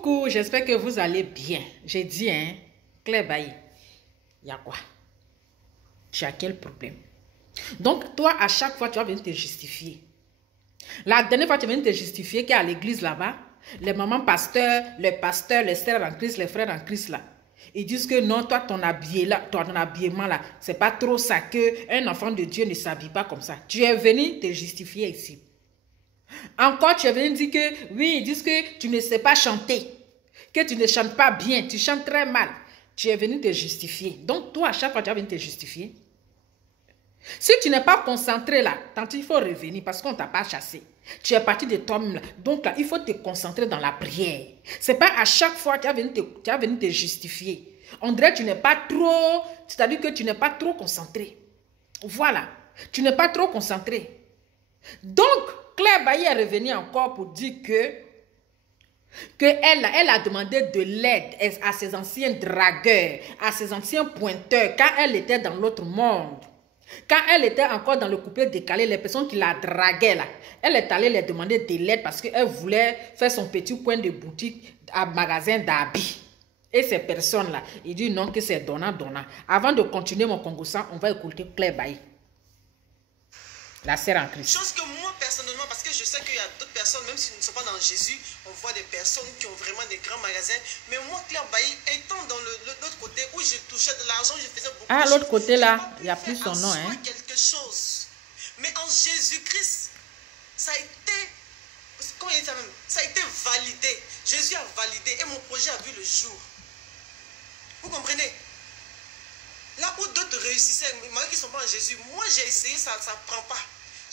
Coucou, j'espère que vous allez bien. J'ai dit, hein, Claire Bailly, il y a quoi? Tu as quel problème? Donc, toi, à chaque fois, tu vas venir te justifier. La dernière fois, tu es venu te justifier qu'à l'église là-bas, les mamans pasteurs, les sœurs en Christ, les frères en Christ là, ils disent que non, toi, ton habillement là, c'est pas trop ça, qu'un enfant de Dieu ne s'habille pas comme ça. Tu es venu te justifier ici. Encore, tu es venu dire que, oui, ils disent que tu ne sais pas chanter, que tu ne chantes pas bien, tu chantes très mal. Tu es venu te justifier. Donc, toi, à chaque fois, tu vas venir te justifier. Si tu n'es pas concentré là, tant il faut revenir parce qu'on ne t'a pas chassé. Tu es parti de toi-même là. Donc là, il faut te concentrer dans la prière. Ce n'est pas à chaque fois que tu vas venir te justifier. On dirait que tu n'es pas trop, c'est-à-dire que tu n'es pas trop concentré. Voilà, tu n'es pas trop concentré. Donc, Claire Bailly est revenue encore pour dire qu'elle a demandé de l'aide à ses anciens dragueurs, à ses anciens pointeurs, quand elle était dans l'autre monde. Quand elle était encore dans le couplet décalé, les personnes qui la draguaient là, elle est allée les demander de l'aide parce qu'elle voulait faire son petit coin de boutique à magasin d'habits. Et ces personnes-là, ils disent non que c'est donnant. Avant de continuer mon Congo-san, on va écouter Claire Bailly. La sœur en Christ. Chose que moi, personnellement, parce que je sais qu'il y a d'autres personnes, même s'ils ne sont pas dans Jésus, on voit des personnes qui ont vraiment des grands magasins. Mais moi, Claire Bailly, étant dans l'autre côté où je touchais de l'argent, je faisais beaucoup de choses. Ah, l'autre côté là, il n'y a plus son nom. Hein. Quelque chose. Mais en Jésus-Christ, ça a été, comment il dit ça même? Ça a été validé. Jésus a validé et mon projet a vu le jour. Vous comprenez? Là où d'autres réussissaient, malgré qu'ils ne sont pas en Jésus, moi j'ai essayé, ça ne prend pas.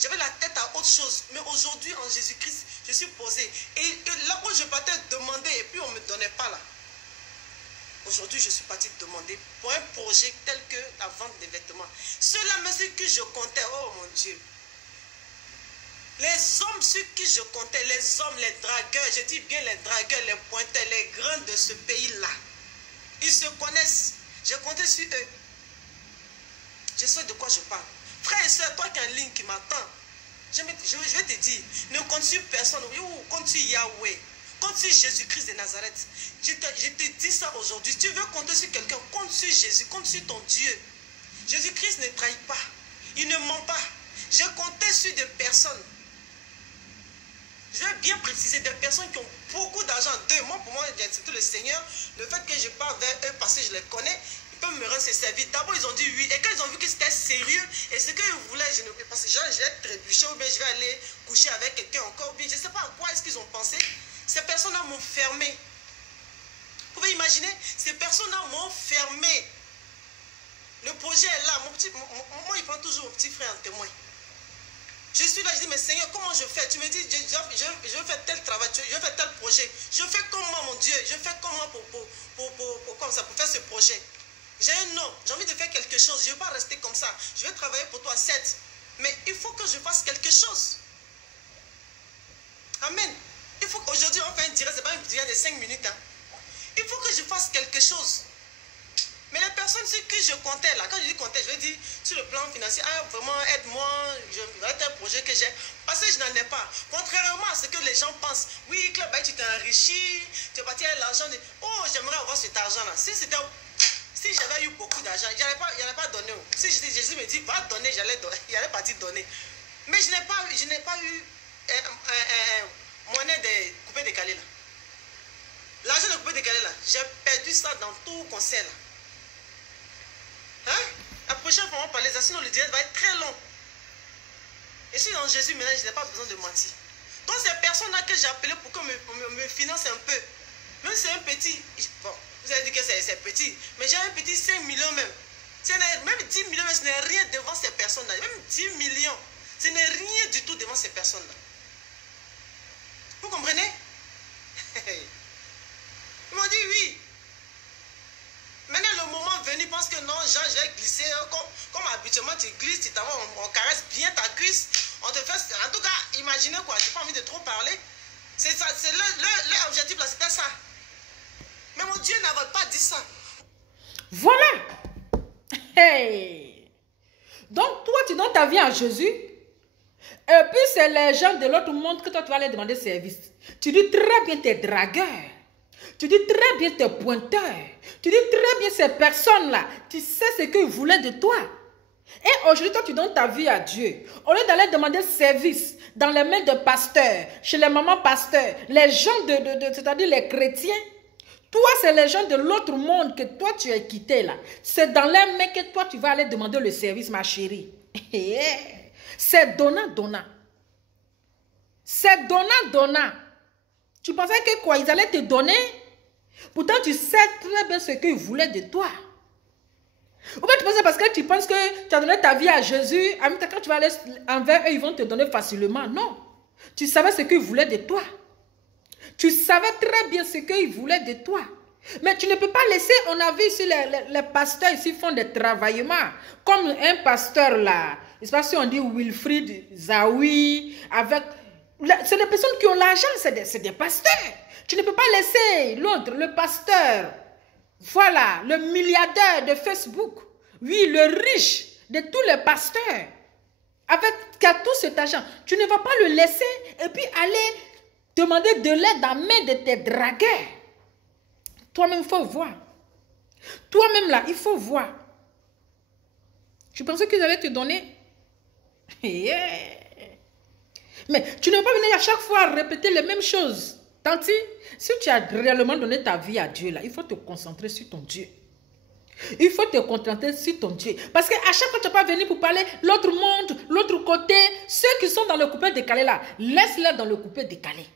J'avais la tête à autre chose. Mais aujourd'hui, en Jésus-Christ, je suis posé. Et là où je partais demander, et puis on ne me donnait pas là. Aujourd'hui, je suis parti demander pour un projet tel que la vente des vêtements. Ceux-là, mais ceux que je comptais, oh mon Dieu. Les hommes sur qui je comptais, les hommes, les dragueurs, je dis bien les dragueurs, les pointeurs, les grands de ce pays-là. Ils se connaissent. Je comptais sur eux. Je sais de quoi je parle. Frère et soeur, toi qui es en ligne, qui m'attends, je vais te dire, ne compte sur personne, compte sur Yahweh, compte sur Jésus-Christ de Nazareth. Je te dis ça aujourd'hui. Si tu veux compter sur quelqu'un, compte sur Jésus, compte sur ton Dieu. Jésus-Christ ne trahit pas. Il ne ment pas. J'ai compté sur des personnes. Je vais bien préciser, des personnes qui ont beaucoup d'argent. Moi, pour moi, c'est le Seigneur. Le fait que je parle vers eux parce que je les connais, ils peuvent me rendre ces services. D'abord, ils ont dit oui. Et quand ils ont vu que c'était sérieux, et ce qu'ils voulaient, parce que genre, je vais trébucher, ou bien je vais aller coucher avec quelqu'un encore, ou bien je ne sais pas à quoi est-ce qu'ils ont pensé. Ces personnes-là m'ont fermé. Vous pouvez imaginer, ces personnes-là m'ont fermé. Le projet est là. Moi, il prend toujours mon petit frère en témoin. Je suis là, je dis, mais Seigneur, comment je fais? Tu me dis, je veux faire tel travail, je veux faire tel projet. Je fais comment, mon Dieu? Je fais comment pour faire ce projet? J'ai un nom, j'ai envie de faire quelque chose. Je ne veux pas rester comme ça. Je vais travailler pour toi, 7. Mais il faut que je fasse quelque chose. Amen. Il faut qu'aujourd'hui, on fait un direct, ce n'est pas un direct de 5 minutes. Hein. Il faut que je fasse quelque chose. Mais les personnes sur qui je comptais là, quand je dis comptais, je veux dire sur le plan financier, ah vraiment aide-moi, je vais un projet que j'ai, parce que je n'en ai pas. Contrairement à ce que les gens pensent, oui, Claire Bailly, tu t'es enrichi, tu es parti avec l'argent, oh j'aimerais avoir cet argent là. Si j'avais eu beaucoup d'argent, il n'allait pas donner. Si Jésus me dit va donner, il allait partir donner. Mais je n'ai pas eu monnaie de coupé décalé là. L'argent de coupé décalé là, j'ai perdu ça dans tout conseil là. Hein? La prochaine fois, on va parler de ça, sinon le direct va être très long. Et si dans Jésus, maintenant, je n'ai pas besoin de mentir. Donc, ces personnes-là que j'ai appelées pour qu'on me finance un peu, même si c'est un petit, bon, vous allez dire que c'est petit, mais j'ai un petit 5 millions même. Même 10 millions, mais ce n'est rien devant ces personnes-là. Même 10 millions, ce n'est rien du tout devant ces personnes-là. Vous comprenez? Ils m'ont dit oui. Maintenant, le moment venu, je pense que non, Jean, je vais glisser. Comme habituellement, tu glisses, on caresse bien ta cuisse. On te fait. En tout cas, imaginez quoi, j'ai pas envie de trop parler. C'est ça, c'est leur objectif là, c'était ça. Mais mon Dieu n'avait pas dit ça. Voilà. Hey. Donc, toi, tu donnes ta vie à Jésus. Et puis, c'est les gens de l'autre monde que toi, tu vas aller demander service. Tu dis très bien tes dragueurs. Tu dis très bien tes pointeurs. Tu dis très bien ces personnes-là. Tu sais ce qu'ils voulaient de toi. Et aujourd'hui, toi, tu donnes ta vie à Dieu. Au lieu d'aller demander service dans les mains de pasteurs, chez les mamans pasteurs, les gens c'est-à-dire les chrétiens, toi, c'est les gens de l'autre monde que toi, tu as quitté là. C'est dans les mains que toi, tu vas aller demander le service, ma chérie. C'est donnant. C'est donnant. Tu pensais que quoi? Ils allaient te donner? Pourtant, tu sais très bien ce qu'ils voulaient de toi. Ou bien tu penses parce que tu penses que tu as donné ta vie à Jésus, quand tu vas aller envers eux, ils vont te donner facilement. Non. Tu savais ce qu'ils voulaient de toi. Tu savais très bien ce qu'ils voulaient de toi. Mais tu ne peux pas laisser, on a vu ici, les pasteurs ici font des travaillements. Comme un pasteur là, je ne sais pas si on dit Wilfried Zawi, avec... C'est des personnes qui ont l'argent, c'est des pasteurs. Tu ne peux pas laisser l'autre, le pasteur, voilà, le milliardaire de Facebook, oui, le riche de tous les pasteurs, qui a tout cet argent. Tu ne vas pas le laisser et puis aller demander de l'aide en main de tes dragueurs. Toi-même, il faut voir. Toi-même, là, il faut voir. Tu pensais qu'ils allaient te donner? Mais tu ne vas pas venir à chaque fois répéter les mêmes choses. Tanti, si tu as réellement donné ta vie à Dieu, là, il faut te concentrer sur ton Dieu. Il faut te concentrer sur ton Dieu. Parce qu'à chaque fois, tu n'es pas venu pour parler l'autre monde, l'autre côté. Ceux qui sont dans le coupé décalé, là, laisse-les dans le coupé décalé.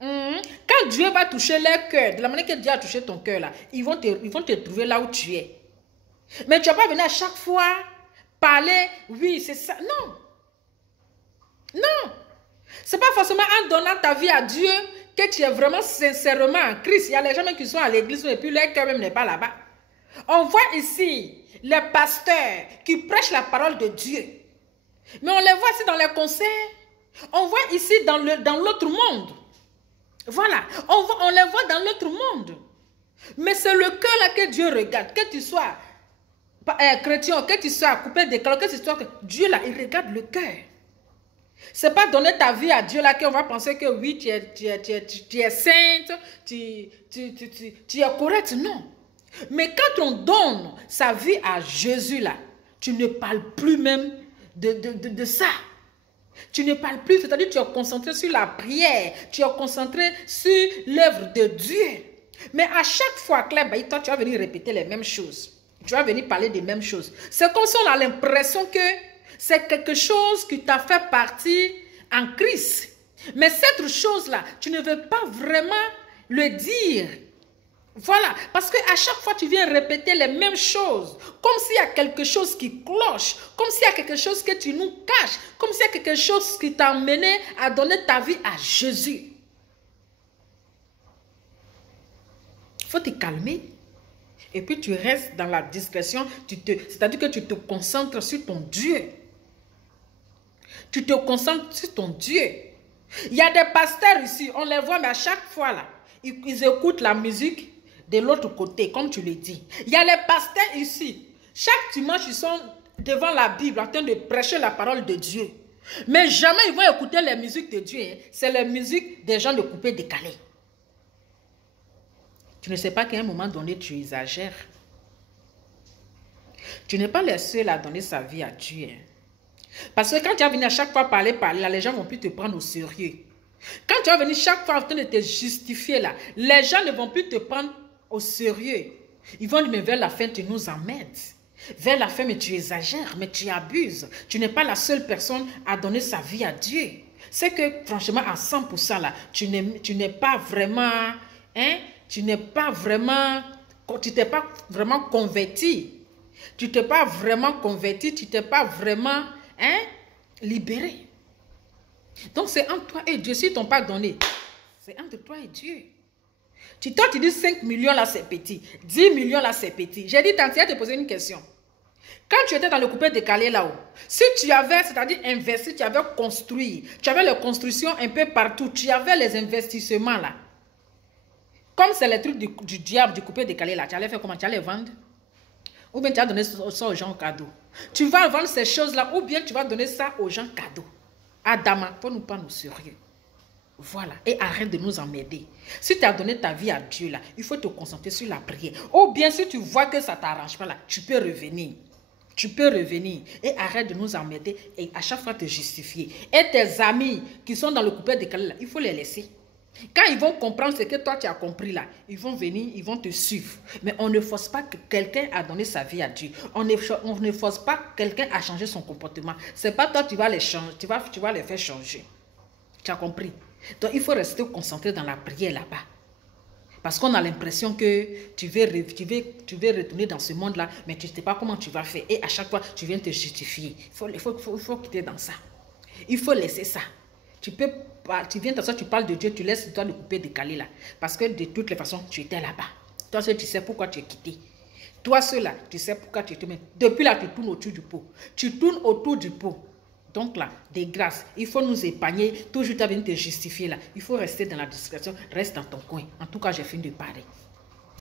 Quand Dieu va toucher leur cœur, de la manière que Dieu a touché ton cœur, là, ils vont te trouver là où tu es. Mais tu ne vas pas venir à chaque fois parler, oui, c'est ça. Non. Non. Ce n'est pas forcément en donnant ta vie à Dieu que tu es vraiment sincèrement en Christ. Il y a les gens qui sont à l'église et puis leur cœur même n'est pas là-bas. On voit ici les pasteurs qui prêchent la parole de Dieu. Mais on les voit ici dans les concerts. On voit ici dans l'autre monde. Voilà. On les voit dans l'autre monde. Mais c'est le cœur là que Dieu regarde. Que tu sois chrétien, que tu sois coupé de cœur, que tu sois... Dieu là, il regarde le cœur. Ce n'est pas donner ta vie à Dieu là qu'on va penser que oui, tu es sainte, tu es correcte. Non. Mais quand on donne sa vie à Jésus là, tu ne parles plus même de ça. Tu ne parles plus, c'est-à-dire tu es concentré sur la prière, tu es concentré sur l'œuvre de Dieu. Mais à chaque fois, Claire, toi, tu vas venir répéter les mêmes choses. Tu vas venir parler des mêmes choses. C'est comme si on a l'impression que c'est quelque chose qui t'a fait partie en Christ. Mais cette chose-là, tu ne veux pas vraiment le dire. Voilà, parce qu'à chaque fois, tu viens répéter les mêmes choses. Comme s'il y a quelque chose qui cloche. Comme s'il y a quelque chose que tu nous caches. Comme s'il y a quelque chose qui t'a amené à donner ta vie à Jésus. Il faut te calmer. Et puis tu restes dans la discrétion. C'est-à-dire que tu te concentres sur ton Dieu. Tu te concentres sur ton Dieu. Il y a des pasteurs ici, on les voit, mais à chaque fois, là, ils écoutent la musique de l'autre côté, comme tu le dis. Il y a les pasteurs ici. Chaque dimanche, ils sont devant la Bible en train de prêcher la parole de Dieu. Mais jamais ils vont écouter les musiques de Dieu. Hein. C'est les musiques des gens de coupé décalé. Tu ne sais pas qu'à un moment donné, tu exagères. Tu n'es pas le seul à donner sa vie à Dieu. Hein. Parce que quand tu vas venir à chaque fois parler, là, les gens ne vont plus te prendre au sérieux. Quand tu vas venir chaque fois en train de te justifier, là, les gens ne vont plus te prendre au sérieux. Ils vont dire, mais vers la fin, tu nous emmènes. Vers la fin, mais tu exagères, mais tu abuses. Tu n'es pas la seule personne à donner sa vie à Dieu. C'est que, franchement, à 100%, là, tu n'es pas vraiment, hein, tu t'es pas vraiment converti. Tu t'es pas vraiment converti, tu t'es pas vraiment, hein, libéré. Donc, c'est entre toi et Dieu. S'ils ne t'ont pas donné, c'est entre toi et Dieu. Toi, tu dis 5 millions là, c'est petit. 10 millions là, c'est petit. J'ai dit, tante, te poser une question. Quand tu étais dans le coupé décalé là-haut, si tu avais, c'est-à-dire investi, tu avais construit, tu avais les constructions un peu partout, tu avais les investissements là. Comme c'est les trucs du diable, du coupé décalé là, tu allais faire comment? Tu allais vendre? Ou bien tu vas donner ça aux gens en cadeau. Tu vas vendre ces choses là, ou bien tu vas donner ça aux gens cadeau. Adama, il faut nous prendre au sérieux. Voilà. Et arrête de nous emmerder. Si tu as donné ta vie à Dieu, là, il faut te concentrer sur la prière. Ou bien, si tu vois que ça ne t'arrange pas, là, tu peux revenir. Tu peux revenir et arrête de nous emmerder et à chaque fois te justifier. Et tes amis qui sont dans le coupé décalé, là, il faut les laisser. Quand ils vont comprendre ce que toi tu as compris là, ils vont venir, ils vont te suivre. Mais on ne force pas que quelqu'un a donné sa vie à Dieu. On ne force pas quelqu'un à changer son comportement. C'est pas toi qui vas les changer, tu vas les faire changer. Tu as compris? Donc il faut rester concentré dans la prière là-bas. Parce qu'on a l'impression que tu veux retourner dans ce monde-là, mais tu ne sais pas comment tu vas faire. Et à chaque fois, tu viens te justifier. Il faut quitter dans ça. Il faut laisser ça. Tu viens dans ça, tu parles de Dieu, tu laisses toi le coupé décalé là. Parce que de toutes les façons, tu étais là-bas. Toi seul, tu sais pourquoi tu es quitté. Toi seul là, tu sais pourquoi tu es quitté. Depuis là, tu tournes autour du pot. Tu tournes autour du pot. Donc là, des grâces, il faut nous épargner. Toujours tu as venir te justifier là. Il faut rester dans la discrétion. Reste dans ton coin. En tout cas, j'ai fini de parler.